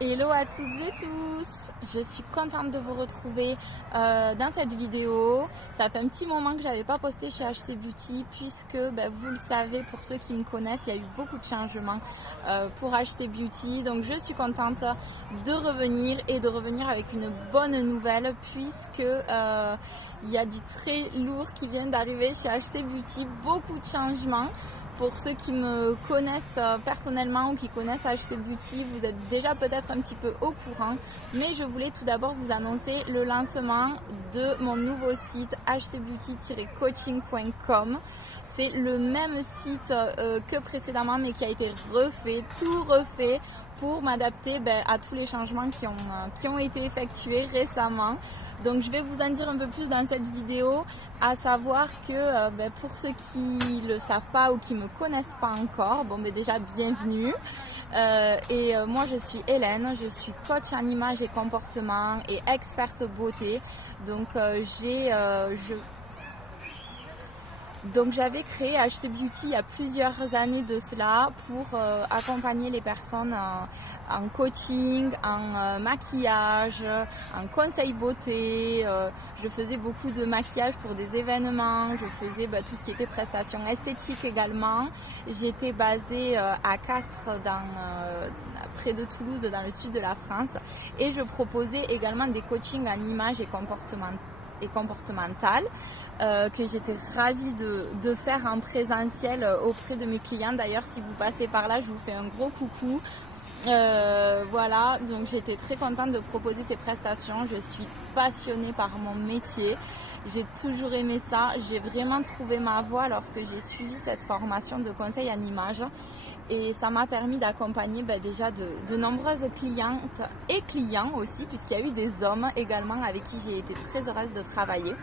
Hello à toutes et tous, je suis contente de vous retrouver dans cette vidéo. Ça fait un petit moment que je n'avais pas posté chez HC Beauty puisque vous le savez, pour ceux qui me connaissent, il y a eu beaucoup de changements pour HC Beauty. Donc je suis contente de revenir et de revenir avec une bonne nouvelle puisque il y a du très lourd qui vient d'arriver chez HC Beauty, beaucoup de changements. Pour ceux qui me connaissent personnellement ou qui connaissent HC Beauty, vous êtes déjà peut-être un petit peu au courant, mais je voulais tout d'abord vous annoncer le lancement de mon nouveau site hcbeauty-coaching.com. C'est le même site que précédemment, mais qui a été refait, tout refait pour m'adapter à tous les changements qui ont été effectués récemment. Donc je vais vous en dire un peu plus dans cette vidéo, à savoir que pour ceux qui ne le savent pas ou qui ne me connaissent pas encore, déjà bienvenue. Moi je suis Hélène, je suis coach en image et comportement et experte beauté. Donc j'avais créé HC Beauty il y a plusieurs années de cela pour accompagner les personnes en coaching, en maquillage, en conseil beauté. Je faisais beaucoup de maquillage pour des événements, je faisais tout ce qui était prestations esthétiques également. J'étais basée à Castres, près de Toulouse, dans le sud de la France, et je proposais également des coachings en image et comportementale que j'étais ravie de faire en présentiel auprès de mes clients. D'ailleurs, si vous passez par là, je vous fais un gros coucou. Voilà, donc j'étais très contente de proposer ces prestations. Je suis passionnée par mon métier, j'ai toujours aimé ça. J'ai vraiment trouvé ma voie lorsque j'ai suivi cette formation de conseil en image, et ça m'a permis d'accompagner déjà de nombreuses clientes et clients aussi, puisqu'il y a eu des hommes également avec qui j'ai été très heureuse de travailler.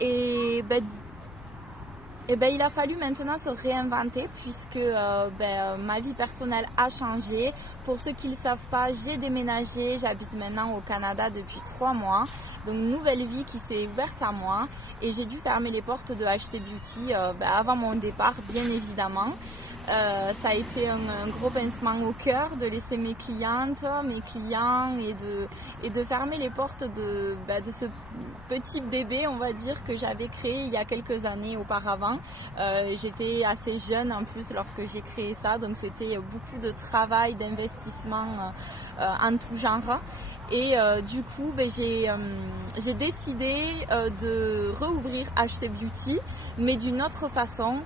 Et il a fallu maintenant se réinventer puisque ma vie personnelle a changé. Pour ceux qui ne le savent pas, j'ai déménagé, j'habite maintenant au Canada depuis 3 mois. Donc une nouvelle vie qui s'est ouverte à moi, et j'ai dû fermer les portes de HC Beauty avant mon départ, bien évidemment. Ça a été un gros pincement au cœur de laisser mes clientes, mes clients, et de fermer les portes de ce petit bébé, on va dire, que j'avais créé il y a quelques années auparavant. J'étais assez jeune en plus lorsque j'ai créé ça, donc c'était beaucoup de travail, d'investissement en tout genre. Et du coup, j'ai décidé de rouvrir HC Beauty, mais d'une autre façon,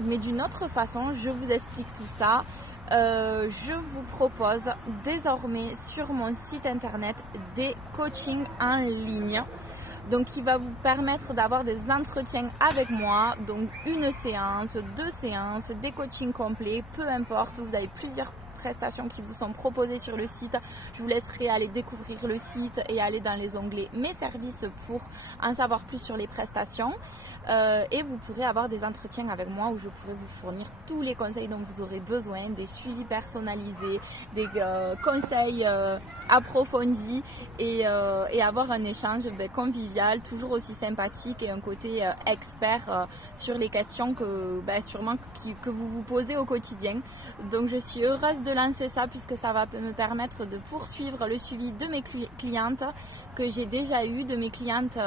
je vous explique tout ça. Je vous propose désormais sur mon site internet des coachings en ligne. Donc qui va vous permettre d'avoir des entretiens avec moi, donc une séance, 2 séances, des coachings complets, peu importe. Vous avez plusieurs prestations qui vous sont proposées sur le site. Je vous laisserai aller découvrir le site et aller dans les onglets mes services pour en savoir plus sur les prestations, et vous pourrez avoir des entretiens avec moi où je pourrai vous fournir tous les conseils dont vous aurez besoin, des suivis personnalisés, des conseils approfondis, et avoir un échange convivial, toujours aussi sympathique, et un côté expert sur les questions que vous vous posez au quotidien. Donc je suis heureuse de lancer ça puisque ça va me permettre de poursuivre le suivi de mes clientes que j'ai déjà eues, de mes clientes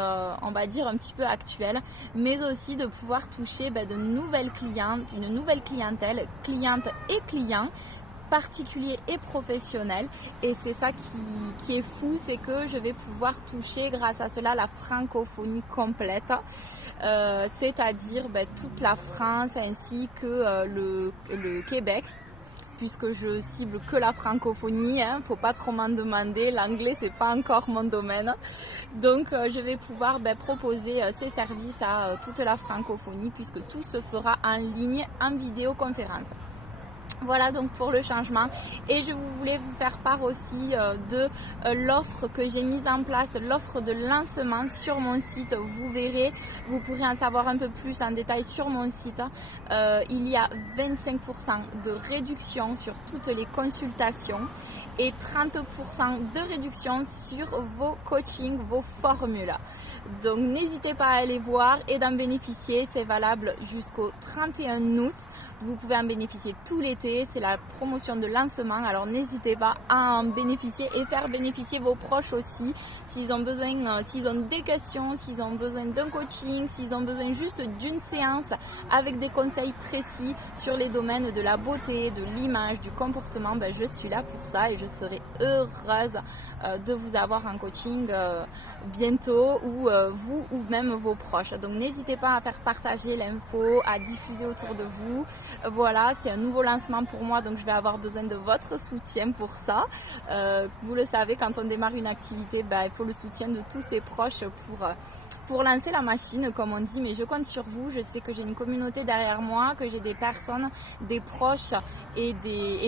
on va dire un petit peu actuelles, mais aussi de pouvoir toucher de nouvelles clientes, une nouvelle clientèle, clientes et clients, particuliers et professionnels. Et c'est ça qui est fou, c'est que je vais pouvoir toucher grâce à cela la francophonie complète, c'est-à-dire toute la France ainsi que le Québec, puisque je cible que la francophonie, faut pas trop m'en demander, l'anglais c'est pas encore mon domaine. Donc je vais pouvoir proposer ces services à toute la francophonie, puisque tout se fera en ligne, en vidéoconférence. Voilà donc pour le changement, et je voulais vous faire part aussi de l'offre que j'ai mise en place, l'offre de lancement sur mon site. Vous verrez, vous pourrez en savoir un peu plus en détail sur mon site. Il y a 25% de réduction sur toutes les consultations et 30% de réduction sur vos coachings, vos formules. Donc n'hésitez pas à aller voir et d'en bénéficier. C'est valable jusqu'au 31 août. Vous pouvez en bénéficier tout l'été l'été, c'est la promotion de lancement. Alors n'hésitez pas à en bénéficier et faire bénéficier vos proches aussi. S'ils ont besoin, s'ils ont des questions, s'ils ont besoin d'un coaching, s'ils ont besoin juste d'une séance avec des conseils précis sur les domaines de la beauté, de l'image, du comportement, je suis là pour ça et je serai heureuse de vous avoir en coaching bientôt, ou vous ou même vos proches. Donc n'hésitez pas à faire partager l'info, à diffuser autour de vous. Voilà, c'est un nouveau lancement pour moi, donc je vais avoir besoin de votre soutien pour ça. Vous le savez, quand on démarre une activité, il faut le soutien de tous ses proches pour lancer la machine, comme on dit. Mais je compte sur vous, je sais que j'ai une communauté derrière moi, que j'ai des personnes, des proches et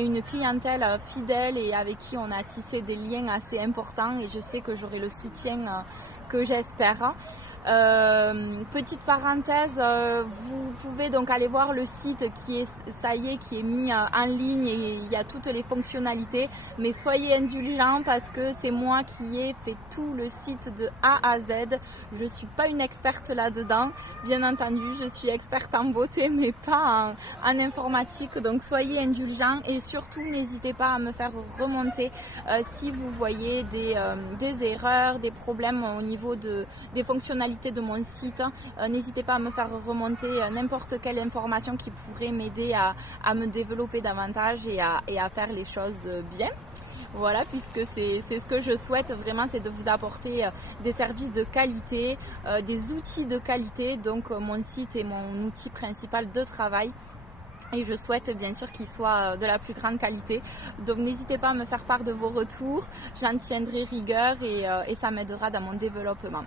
une clientèle fidèle et avec qui on a tissé des liens assez importants, et je sais que j'aurai le soutien que j'espère. Petite parenthèse, vous pouvez donc aller voir le site qui est mis en ligne, et il y a toutes les fonctionnalités, mais soyez indulgents parce que c'est moi qui ai fait tout le site de A à Z. Je suis pas une experte là-dedans, bien entendu, je suis experte en beauté mais pas en informatique, donc soyez indulgents et surtout n'hésitez pas à me faire remonter si vous voyez des erreurs, des problèmes au niveau des fonctionnalités de mon site. N'hésitez pas à me faire remonter n'importe quelle information qui pourrait m'aider à me développer davantage et à faire les choses bien. Voilà, puisque c'est ce que je souhaite vraiment, c'est de vous apporter des services de qualité, des outils de qualité. Donc mon site est mon outil principal de travail. Et je souhaite bien sûr qu'il soit de la plus grande qualité. Donc n'hésitez pas à me faire part de vos retours. J'en tiendrai rigueur et ça m'aidera dans mon développement.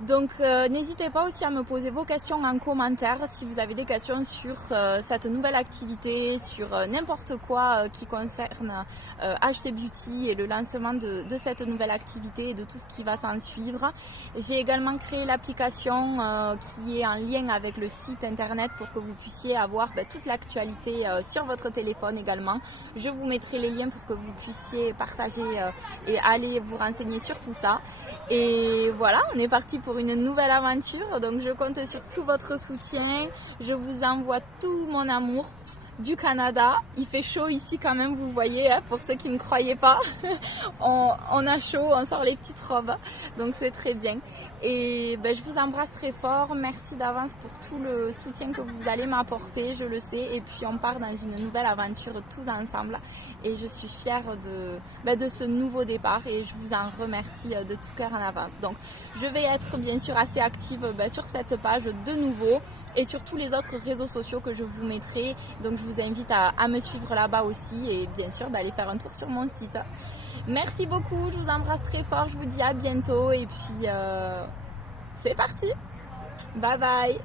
Donc n'hésitez pas aussi à me poser vos questions en commentaire si vous avez des questions sur cette nouvelle activité, sur n'importe quoi qui concerne HC Beauty et le lancement de cette nouvelle activité et de tout ce qui va s'en suivre. J'ai également créé l'application qui est en lien avec le site internet pour que vous puissiez avoir toute l'actualité sur votre téléphone également. Je vous mettrai les liens pour que vous puissiez partager et aller vous renseigner sur tout ça. Et voilà, on est parti pour une nouvelle aventure, donc je compte sur tout votre soutien. Je vous envoie tout mon amour du Canada. Il fait chaud ici quand même, vous voyez, pour ceux qui ne me croyaient pas. on a chaud, on sort les petites robes, donc c'est très bien. Et je vous embrasse très fort, merci d'avance pour tout le soutien que vous allez m'apporter, je le sais, et puis on part dans une nouvelle aventure tous ensemble et je suis fière de ce nouveau départ et je vous en remercie de tout cœur en avance. Donc je vais être bien sûr assez active sur cette page de nouveau et sur tous les autres réseaux sociaux que je vous mettrai, donc je vous invite à me suivre là-bas aussi et bien sûr d'aller faire un tour sur mon site. Merci beaucoup, je vous embrasse très fort, je vous dis à bientôt et puis c'est parti. Bye bye.